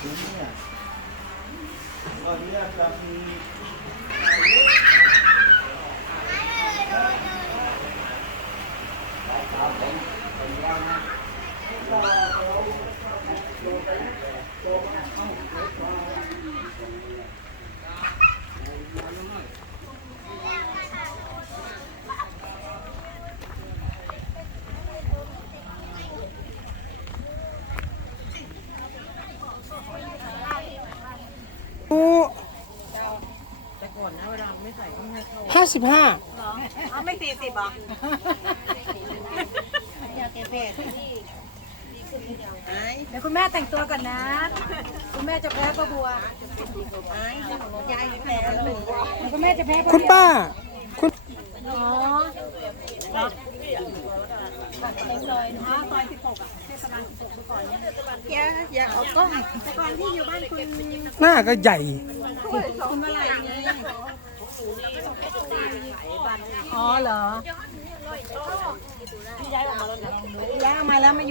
ถึงเนี่ย ห้าสิบห้าเอาไม่สี่สิบหรอเดี๋ยวคุณแม่แต่งตัวก่อนนะ คุณแม่จะแพ้ปลาบัวเดี๋ยวคุณแม่จะแพ้ปลาคุณป้า คุณอ๋อในซอยนะซอยสิบหกอะเทศบาลสิบหกเมื่อก่อนเนี่ยอย่าอย่าเอากล้องแต่ก่อนที่อยู่บ้านคุณหน้าก็ใหญ่คุณเมื่อไหร่ไง อ๋อเหรอย้ายออกมาแล้วย้ายออกมาแล้วมาอยู่